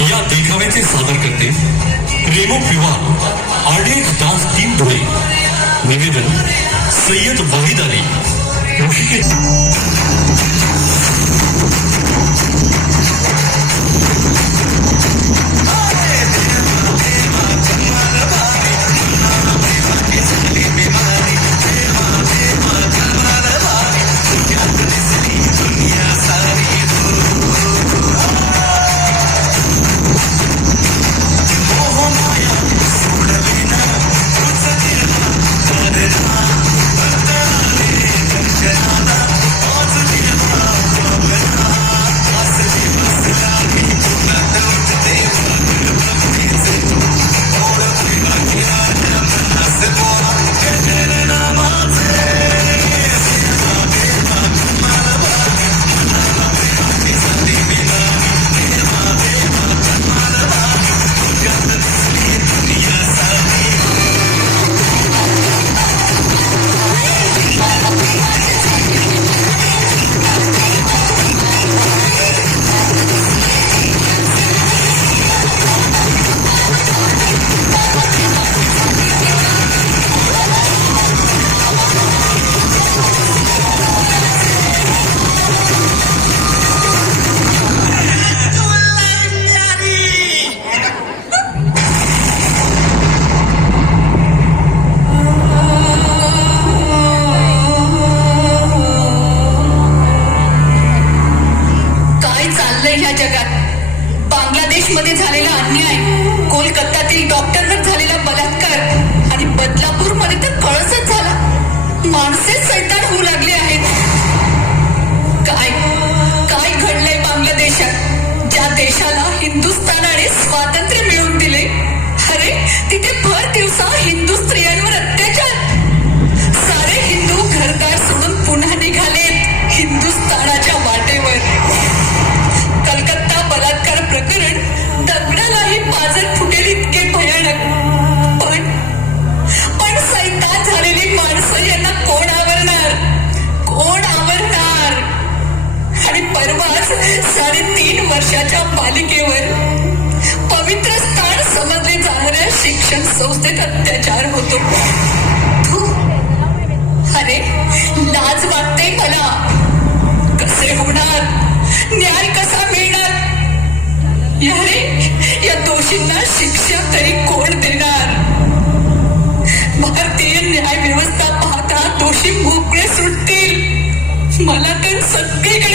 या देखाव्याचे सादर करते रेमो फिवान आरडीएक्स डान्स टीम धुळे. निवेदन सय्यद वहीद अली. मध्ये झालेला अन्याय, कोलकात्यातील डॉक्टरवर झालेला बलात्कार आणि बदलापूरमध्ये तर कळसच झाला. माणसे सैतान होऊ लागले आहेत. काय काय घडलंय बांगलादेशात, ज्या देशाला हिंदुस्थानाने स्वातंत्र्य मिळवून दिले? अरे तिथे भर दिवसा हिंदू स्त्रियांवर अत्याचार. सारे हिंदू घरदार सोडून पुन्हा निघालेत हिंदुस्थानाच्या वाटेवर. कलकत्ता बलात्कार प्रकरण दगडालाही पाजर फुटेल इतके भयानक. पण सैतान झालेली माणसं यांना कोण आवरणार? कोण आवरणार? आणि परवाच 3.5 वर्षाच्या बालिकेवर पवित्र स्थान समजले जाणाऱ्या शिक्षण संस्थेत अत्याचार होतो. अरे लाज वाटते मला. कसे होणार? न्याय कसा मिळणार? या दोषींना शिक्षा तरी कोण देणार? भारतीय न्याय व्यवस्था पाहता दोषी मोकळे सुटतील. मला तर सगळीकडे